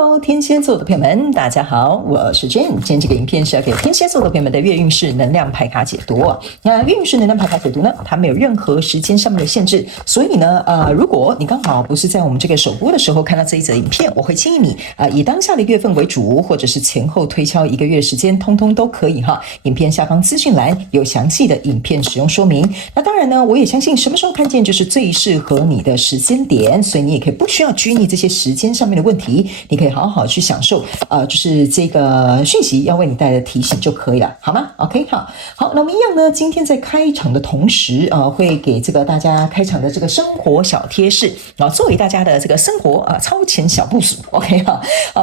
Hello， 天蠍座的朋友們，大家好，我是 Jane。今天這個影片是要給天蠍座的朋友們的月運勢能量牌卡解讀。那月運勢能量牌卡解讀呢，它沒有任何時間上面的限制，所以呢，如果你剛好不是在我們這個首播的時候看到這一則影片，我會建議你以當下的月份為主，或者是前後推敲1個月的時間，通通都可以哈。影片下方資訊欄有詳細的影片使用說明。那當然呢，我也相信什麼時候看見就是最適合你的時間點，所以你也可以不需要拘泥這些時間上面的問題，你可以好好去享受就是這個訊息要為你帶來的提醒就可以了，好嗎 ？OK， 好，那我們一樣呢，今天在開場的同時會給這個大家開場的這個生活小貼士作為大家的這個生活超前小部署 ，OK 哈，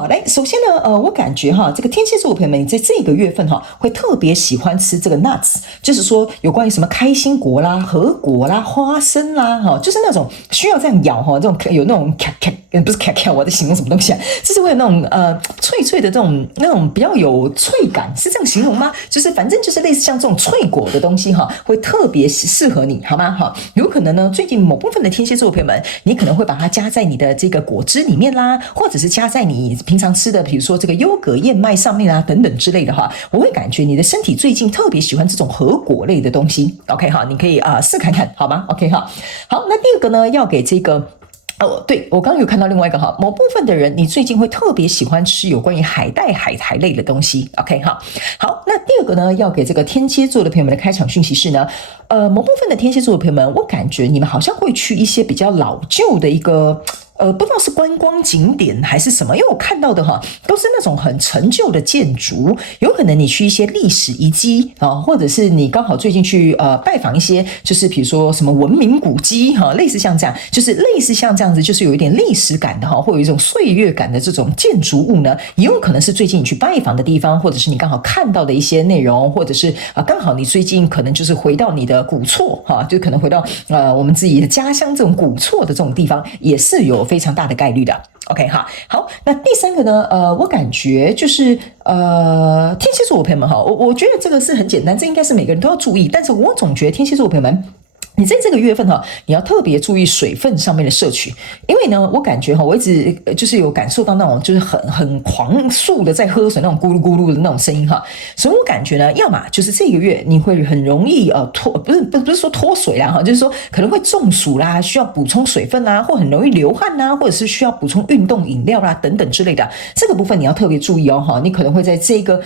來，首先呢，我感覺這個天蠍座的朋友們，你在這個月份會特別喜歡吃這個 nuts， 就是說有關於什麼開心果啦、核果啦、花生啦，就是那種需要這樣咬這種有那種不是咔，我在形容什麼東西啊？就是會有那種脆脆的那種比較有脆感，是這樣形容嗎？就是反正就是類似像這種脆果的東西會特別適合你，好嗎？有可能呢，最近某部分的天蠍座的朋友們，你可能會把它加在你的這個果汁裡面啦，或者是加在你平常吃的，比如說這個優格燕麥上面啊等等之類的哈。我會感覺你的身體最近特別喜歡這種核果類的東西。OK 哈，你可以試看看，好嗎 ？OK 哈，好，那第二個呢，要給這個。對，我刚剛有看到另外一個某部分的人，你最近會特別喜歡吃有關於海帶、海苔類的東西。OK 哈，好，那第二個呢，要給這個天蠍座的朋友們的開場訊息是呢，某部分的天蠍座的朋友們，我感覺你們好像會去一些比較老舊的一個。不知道是觀光景點還是什麼，因為我看到的都是那種很陳舊的建築，有可能你去一些歷史遺跡或者是你剛好最近去拜訪一些，就是比如說什麼文明古蹟類似像這樣，就是類似像這樣子，就是有一點歷史感的或有一種歲月感的這種建築物呢，也有可能是最近你去拜訪的地方，或者是你剛好看到的一些內容，或者是剛好你最近可能就是回到你的古厝就可能回到我們自己的家鄉這種古厝的這種地方，也是有非常大的概率的 ，OK 哈，好，那第三個呢，我感覺就是天蠍座的朋友們我覺得這個是很簡單，這應該是每個人都要注意，但是我總覺得天蠍座的朋友們。你在這個月份你要特別注意水分上面的攝取，因為呢，我感覺我一直就是有感受到那種就是很狂速的在喝水那種咕嚕咕嚕的那種聲音所以我感覺呢，要麼就是這個月你會很容易不是說脫水啦就是說可能會中暑啦，需要補充水分啦，或很容易流汗啦，或者是需要補充運動飲料啦等等之類的，這個部分你要特別注意你可能會在這個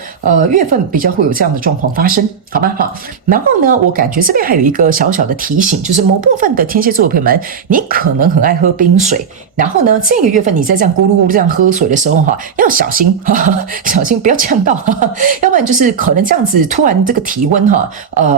月份比較會有這樣的狀況發生，好吧？好，然後呢，我感覺這邊還有一個小小的提醒，就是某部分的天蠍座的朋友們，你可能很愛喝冰水，然後呢，這個月份你在這樣咕嚕咕嚕這樣喝水的時候要小心小心不要嗆到要不然就是可能這樣子突然這個體溫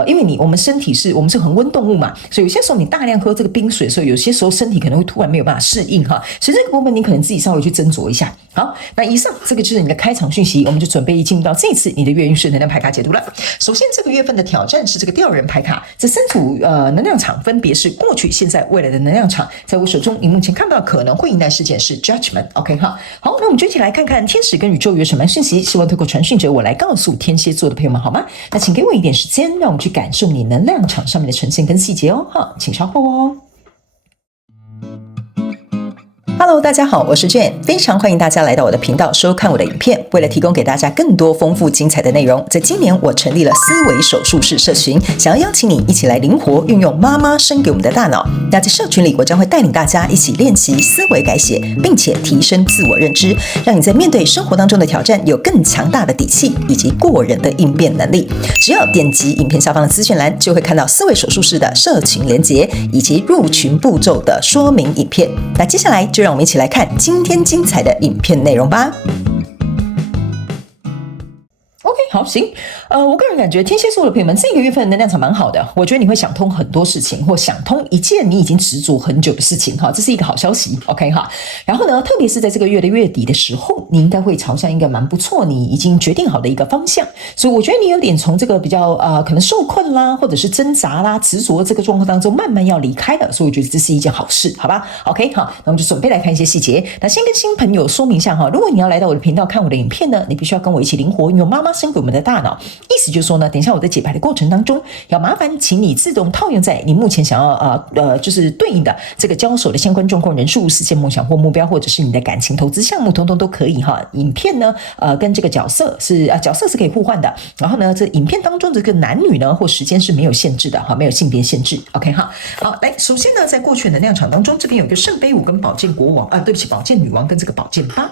因為我們身體我們是恆溫動物嘛，所以有些時候你大量喝這個冰水的時候，有些時候身體可能會突然沒有辦法適應所以這個部分你可能自己稍微去斟酌一下。好，那以上這個就是你的開場訊息，我們就準備進入到這一次你的月運勢能量牌卡解讀了。首先這個月份的挑戰是這個吊人牌卡，這3組能量場分別是過去、現在、未來的能量場。在我手中，你目前看到可能會迎來事件是 Judgment。OK 好，那我們就一起來看看天使跟宇宙有什麼訊息，希望透過傳訊者我來告訴天蠍座的朋友們，好嗎？那請給我一點時間，讓我們去感受你能量場上面的呈現跟細節哦。好，請稍後哦。Hello， 大家好，我是 Jane， 非常歡迎大家來到我的頻道收看我的影片。為了提供給大家更多豐富精彩的內容，在今年我成立了思維手術室社群，想要邀請你一起來靈活運用媽媽生給我們的大腦。那在社群裡，我將會帶領大家一起練習思維改寫，並且提升自我認知，讓你在面對生活當中的挑戰有更強大的底氣以及過人的應變能力。只要點擊影片下方的資訊欄，就會看到思維手術室的社群連結以及入群步驟的說明影片。那接下來就讓我們一起來看今天精彩的影片內容吧。OK， 好，行，我個人感覺天蠍座的朋友們，這個月份能量場蠻好的，我覺得你會想通很多事情，或想通一件你已經執着很久的事情，這是一個好消息。OK 哈，然後呢，特別是在這個月的月底的時候，你應該會朝向一個蠻不錯，你已經決定好的一個方向，所以我覺得你有點從這個比較可能受困啦，或者是掙扎啦、執着這個狀況當中慢慢要離開了，所以我覺得這是一件好事，好吧 ？OK 好，那我們就準備來看一些細節。那先跟新朋友說明一下如果你要來到我的頻道看我的影片呢，你必須要跟我一起靈活運用媽媽生給我們的大腦。意思就是說呢，等一下我在解牌的過程當中，要麻煩請你自動套用在你目前想要就是對應的這個交手的相關狀況、人事物、事件、夢想或目標，或者是你的感情投資項目，通通都可以哈。影片呢，跟這個角色是角色是可以互換的。然後呢，這影片當中的這個男女呢或時間是沒有限制的哈，沒有性別限制。OK 哈，好，來，首先呢，在過去的能量場當中，這邊有一個聖杯五跟寶劍國王對不起，寶劍女王跟這個寶劍八。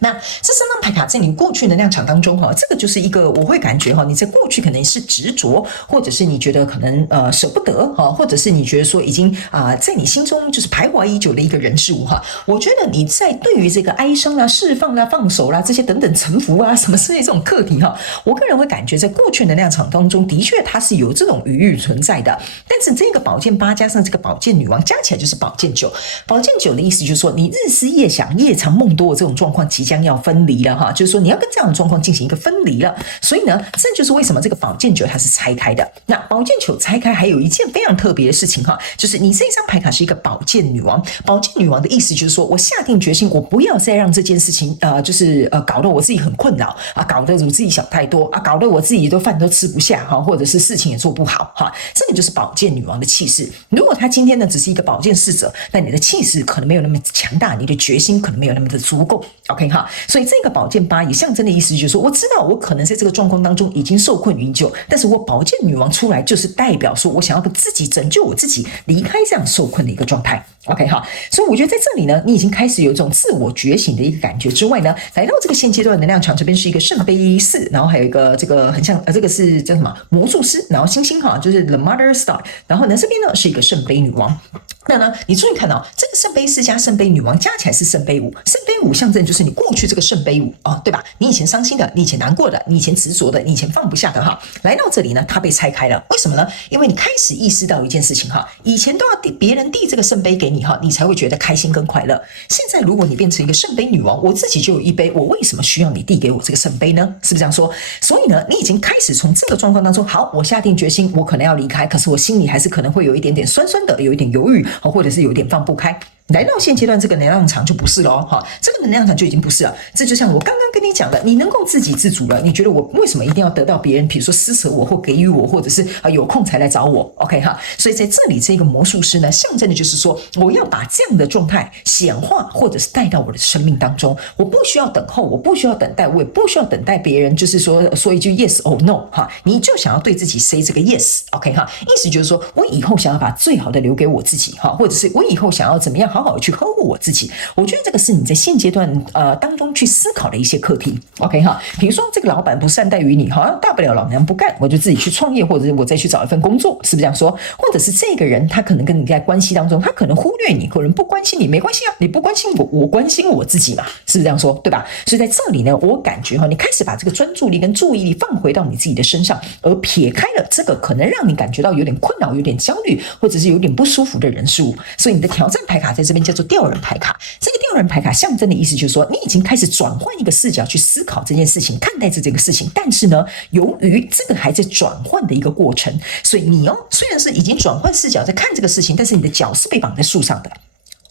那這三張牌卡在你過去能量場當中哈，這個就是一個我會感覺哈，你在過去可能是執着，或者是你覺得可能捨不得哈，或者是你覺得說已經在你心中就是徘徊已久的一個人事物哈。我覺得你在對於這個哀傷啦、釋放啦、放手啦這些等等臣服啊什麼之類這種課題哈，我個人會感覺在過去能量場當中的確它是有這種餘裕存在的。但是這個寶劍八加上這個寶劍女王加起來就是寶劍九，寶劍九的意思就是說你日思夜想、夜長夢多的這種狀況即將要分離了哈，就是說你要跟這樣的狀況進行一個分離了，所以呢，這就是為什麼這個寶劍九它是拆開的。那寶劍九拆開還有一件非常特別的事情哈，就是你這一張牌卡是一個寶劍女王。寶劍女王的意思就是說我下定決心，我不要再讓這件事情就是搞得我自己很困擾啊，搞得我自己想太多啊，搞得我自己都飯都吃不下哈，或者是事情也做不好哈。這個就是寶劍女王的氣勢。如果她今天呢只是一個寶劍侍者，那你的氣勢可能沒有那麼強大，你的決心可能沒有那麼的足夠。OK 哈。所以這個寶劍八也象徵的意思就是說，我知道我可能在這個狀況當中已經受困已久，但是我寶劍女王出來就是代表說我想要自己拯救我自己，離開這樣受困的一個狀態。OK 哈，所以我覺得在這裡呢，你已經開始有一種自我覺醒的一個感覺之外呢，來到這個現階段能量場這邊是一個聖杯四，然後還有一個這個很像這個是叫什麼魔術師，然後星星哈，就是 The Mother Star， 然後呢這邊呢是一個聖杯女王。那呢，你注意看到這個聖杯四加聖杯女王加起來是聖杯五，聖杯五象徵就是你過去這個聖杯五啊，對吧？你以前傷心的，你以前難過的，你以前執着的，你以前放不下的哈，來到這裡呢，它被拆開了。為什麼呢？因為你開始意識到一件事情哈，以前都要別人遞這個聖杯給你哈，你才會覺得開心跟快樂。現在如果你變成一個聖杯女王，我自己就有一杯，我為什麼需要你遞給我這個聖杯呢？是不是這樣說？所以呢，你已經開始從這個狀況當中，好，我下定決心，我可能要離開，可是我心裡還是可能會有一點點酸酸的，有一點猶豫，或者是有一點放不開。來到現階段這個能量場就不是了哈，這個能量場就已經不是了。這就像我剛剛跟你講的，你能夠自給自足了，你覺得我為什麼一定要得到別人，比如說施捨我或給予我，或者是有空才來找我 ，OK 哈？所以在這裡這個魔術師呢，象徵的就是說，我要把這樣的狀態顯化，或者是帶到我的生命當中。我不需要等候，我不需要等待，我也不需要等待別人，就是說一句 yes or no 哈，你就想要對自己 say 這個 yes，OK 哈？意思就是說我以後想要把最好的留給我自己哈，或者是我以後想要怎麼樣好好的去呵護我自己。我覺得這個是你在現階段當中去思考的一些課題 ，OK 哈？比如說這個老闆不善待於你，好像大不了老娘不幹，我就自己去創業，或者是我再去找一份工作，是不是這樣說？或者是這個人他可能跟你在關係當中，他可能忽略你，可能不關心你，沒關係啊，你不關心我，我關心我自己嘛，是不是這樣說？對吧？所以在這裡呢，我感覺哈，你開始把這個專注力跟注意力放回到你自己的身上，而撇開了這個可能讓你感覺到有點困擾、有點焦慮，或者是有點不舒服的人事物。所以你的挑戰牌卡在這邊叫做吊人牌卡。這個吊人牌卡象徵的意思就是說，你已經開始轉換一個視角去思考這件事情，看待這個事情。但是呢，由於這個還在轉換的一個過程，所以你雖然是已經轉換視角在看這個事情，但是你的腳是被綁在樹上的。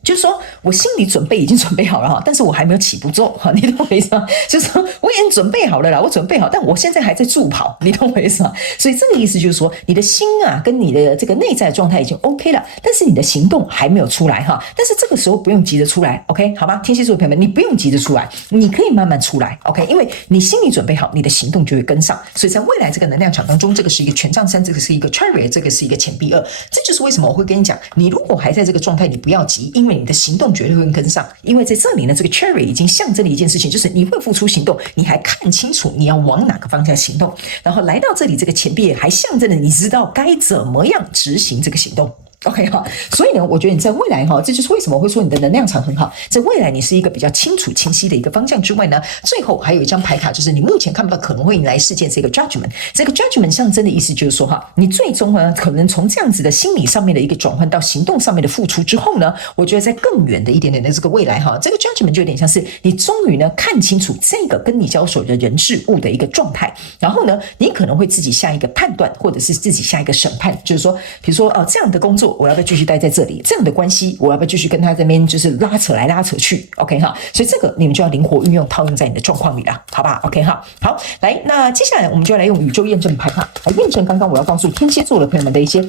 就是說我心裡準備已經準備好了哈，但是我還沒有起步做哈，你懂我意思嗎？就是說我已經準備好了啦，我準備好，但我現在還在助跑，你懂我意思嗎？所以這個意思就是說，你的心啊跟你的這個內在狀態已經 OK 了，但是你的行動還沒有出來哈。但是這個時候不用急着出來 ，OK 好嗎？天蠍座的朋友們，你不用急着出來，你可以慢慢出來 ，OK， 因為你心裡準備好，你的行動就會跟上。所以在未來這個能量場當中，這個是一個權杖三，這個是一個 Chariot， 這個是一個錢幣二，這就是為什麼我會跟你講，你如果還在這個狀態，你不要急，因為你的行動絕對會跟上，因為在這裡呢，這個 Cherry 已經象徵了一件事情，就是你會付出行動，你還看清楚你要往哪個方向行動，然後來到這裡，這個錢幣還象徵了你知道該怎麼樣執行這個行動。OK 哈，所以呢，我覺得你在未來哈，這就是為什麼我會說你的能量場很好。在未來，你是一個比較清楚、清晰的一個方向之外呢，最後還有一張牌卡，就是你目前看不到可能會迎來事件這個 Judgment。這個 Judgment 象徵的意思就是說哈，你最終呢，可能從這樣子的心理上面的一個轉換到行動上面的付出之後呢，我覺得在更遠的一點點的這個未來哈，這個 Judgment 就有點像是你終於呢看清楚這個跟你交手的人事物的一個狀態，然後呢，你可能會自己下一個判斷，或者是自己下一個審判，就是說，比如說這樣的工作。作，我要不要繼續待在這裡？這樣的關係，我要不要繼續跟他這邊就是拉扯來拉扯去 ？OK 哈，所以這個你們就要靈活運用，套用在你的狀況裡了，好吧 ？OK 哈，好，來，那接下來我們就要來用宇宙驗證牌卡來驗證剛剛我要告訴天蠍座的朋友們的一些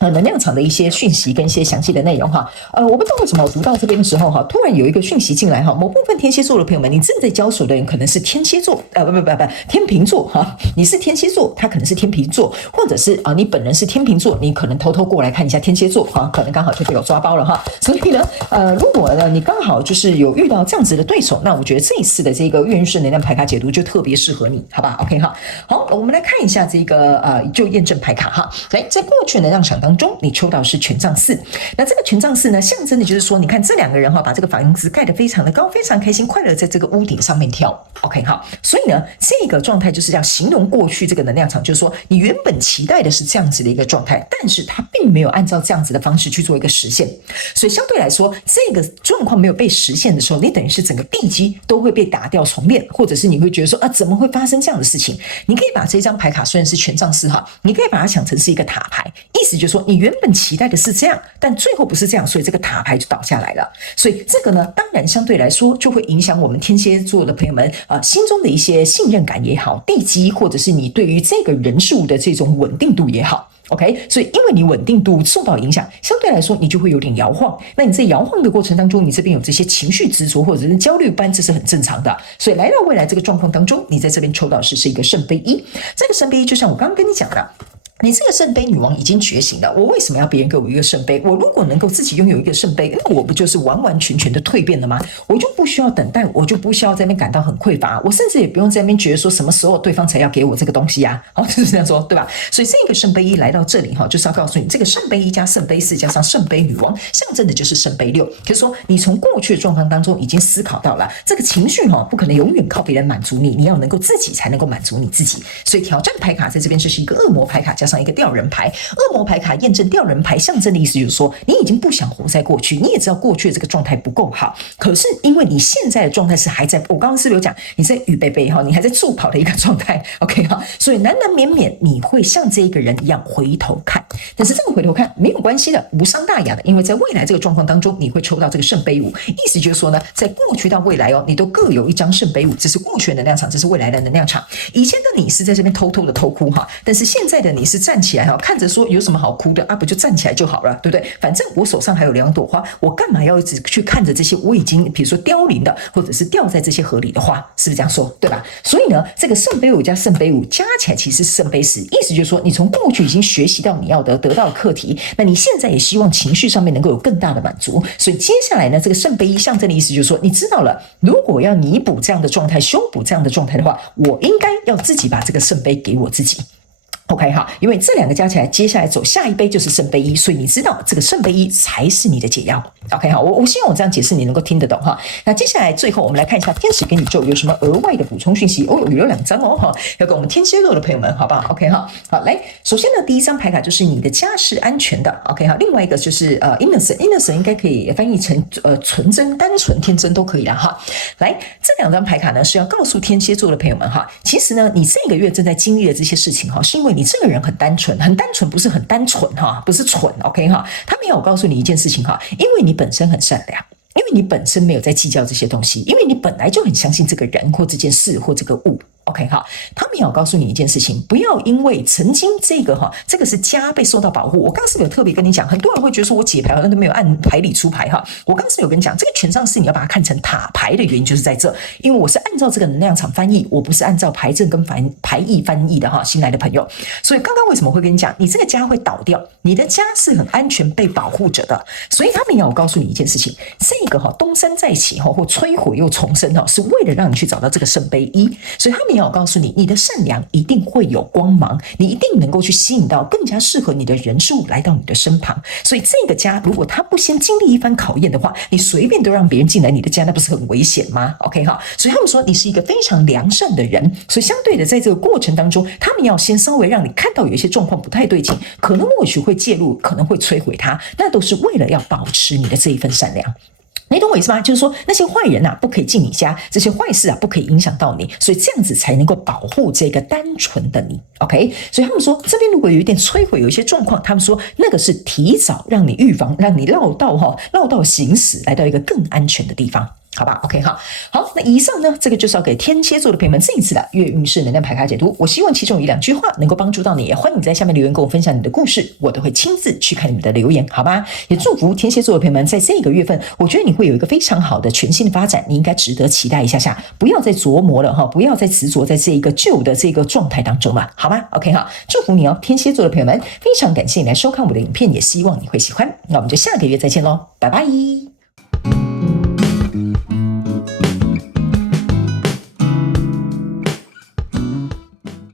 能量場的一些訊息跟一些詳細的內容哈。我不知道為什麼我讀到這邊的時候哈，突然有一個訊息進來哈，某部分天蠍座的朋友們，你正在交手的人可能是天蠍座，天秤座哈，你是天蠍座，他可能是天秤座，或者是你本人是天秤座，你可能偷偷過來看一下天蠍座哈，可能剛好就被我抓包了哈。所以呢，如果呢你剛好就是有遇到這樣子的對手，那我覺得這一次的這個月運勢能量牌卡解讀就特別適合你，好吧 ？OK 哈，好，我們來看一下這個就驗證牌卡哈，來在過去能量場當中，你抽到是權杖四，那這個權杖四呢，象徵的就是說，你看這兩個人哈，把這個房子蓋得非常的高，非常開心快樂，在這個屋頂上面跳 ，OK 哈，所以呢，這個狀態就是要形容過去這個能量場，就是說你原本期待的是這樣子的一個狀態，但是它並沒有按照這樣子的方式去做一個實現，所以相對來說，這個狀況沒有被實現的時候，你等於是整個地基都會被打掉重練，或者是你會覺得說怎麼會發生這樣的事情？你可以把這張牌卡雖然是權杖四哈，你可以把它想成是一個塔牌，意思就是說你原本期待的是這樣，但最後不是這樣，所以這個塔牌就倒下來了。所以這個呢，當然相對來說就會影響我們天蠍座的朋友們心中的一些信任感也好，地基或者是你對於這個人事物的這種穩定度也好。OK， 所以因為你穩定度受到影響，相對來說你就會有點搖晃。那你在搖晃的過程當中，你這邊有這些情緒執着或者是焦慮般，這是很正常的。所以來到未來這個狀況當中，你在這邊抽到的是一個聖杯一。這個聖杯一就像我剛剛跟你講的，你這個聖杯女王已經覺醒了，我為什麼要別人給我一個聖杯？我如果能夠自己擁有一個聖杯，那我不就是完完全全的蛻變了嗎？我就不需要等待，我就不需要在那邊感到很匱乏，我甚至也不用在那邊覺得說什麼時候對方才要給我這個東西啊，就是這樣說，對吧？所以這個聖杯一來到這裡哈，就是要告訴你，這個聖杯一加聖杯四加上聖杯女王，象徵的就是聖杯六，就是說你從過去的狀況當中已經思考到了這個情緒哈，不可能永遠靠別人滿足你，你要能夠自己才能夠滿足你自己。所以挑戰牌卡在這邊就是一個惡魔牌卡加上一個吊人牌，惡魔牌卡驗證吊人牌象徵的意思就是說，你已經不想活在過去，你也知道過去的這個狀態不夠好，可是因為你現在的狀態是還在，我剛剛是不是有講你在預備哈，你還在助跑的一個狀態 ，OK 哈，所以難難免免你會像這一個人一樣回頭看，但是這個回頭看沒有關係的，無傷大雅的，因為在未來這個狀況當中，你會抽到這個聖杯五，意思就是說呢，在過去到未來你都各有一張聖杯五，這是過去的能量場，這是未來的能量場。以前的你是在這邊偷偷的偷哭哈，但是現在的你是站起來哈，看着說有什麼好哭的啊？不就站起來就好了，對不對？反正我手上還有2朵花，我幹嘛要一直去看着這些我已經比如說凋零的，或者是掉在這些河裡的花？是不是這樣說？對吧？所以呢，這個聖杯五加聖杯五加起來其實是聖杯10，意思就是說你從過去已經學習到你要得到的課題，那你現在也希望情緒上面能夠有更大的滿足。所以接下來呢，這個聖杯一象徵的意思就是說，你知道了，如果要彌補這樣的狀態，修補這樣的狀態的話，我應該要自己把這個聖杯給我自己。OK 哈，因為這兩個加起來，接下來走下一杯就是聖杯一，所以你知道這個聖杯一才是你的解藥。OK 好，我希望我這樣解釋你能夠聽得懂哈。那接下來最後我們來看一下天使跟宇宙有什麼額外的補充訊息哦，有2張哦哈，要給我們天蠍座的朋友們，好不好 ？OK 哈，好來，首先呢，第一張牌卡就是你的家是安全的 ，OK 哈，另外一個就是innocent 應該可以翻譯成純真、單純、天真都可以啦哈。來，這2張牌卡呢是要告訴天蠍座的朋友們哈，其實呢，你這個月正在經歷的這些事情哈，是因為你這個人很單純，不是很單純哈，不是蠢 ，OK 哈。他們要我告訴你一件事情哈，因為你本身很善良，因為你本身没有在計較這些東西，因為你本來就很相信這個人或這件事或這個物。OK 好，他們要告訴你一件事情，不要因為曾經這個是家被受到保護。我剛剛是不是有特別跟你講，很多人會覺得說我解牌好像都沒有按牌理出牌哈。我剛剛是有跟你講，這個權杖四你要把它看成塔牌的原因就是在這，因為我是按照這個能量場翻譯，我不是按照牌陣跟牌意翻譯的哈。新來的朋友，所以剛剛為什麼會跟你講，你這個家會倒掉，你的家是很安全被保護着的，所以他們要我告訴你一件事情，這個東山再起或摧毀又重生是為了讓你去找到這個聖杯一，所以他們要我告訴你，你的善良一定會有光芒，你一定能夠去吸引到更加適合你的人事物來到你的身旁。所以這個家如果他不先經歷一番考驗的話，你隨便都讓別人進來你的家，那不是很危險嗎 ？OK 哈，所以他們說你是一個非常良善的人，所以相對的在這個過程當中，他們要先稍微讓你看到有一些狀況不太對勁，可能或許會介入，可能會摧毀它，那都是為了要保持你的這一份善良。你懂我意思嗎？就是說那些壞人啊，不可以進你家，這些壞事啊，不可以影響到你，所以這樣子才能夠保護這個單純的你。OK， 所以他們說這邊如果有一點摧毀，有一些狀況，他們說那個是提早讓你預防，讓你繞道行駛，來到一個更安全的地方。好吧 ，OK 哈，好，那以上呢，這個就是要給天蠍座的朋友們這一次的月運勢能量牌卡解讀。我希望其中有1-2句話能夠幫助到你，也歡迎你在下面留言跟我分享你的故事，我都會親自去看你們的留言，好嗎？也祝福天蠍座的朋友們在這個月份，我覺得你會有一個非常好的全新的發展，你應該值得期待一下，不要再琢磨了哈，不要再執着在這一個舊的這個狀態當中了，好嗎 ？OK 哈，祝福你哦，天蠍座的朋友們，非常感謝你來收看我的影片，也希望你會喜歡。那我們就下個月再見嘍，拜拜。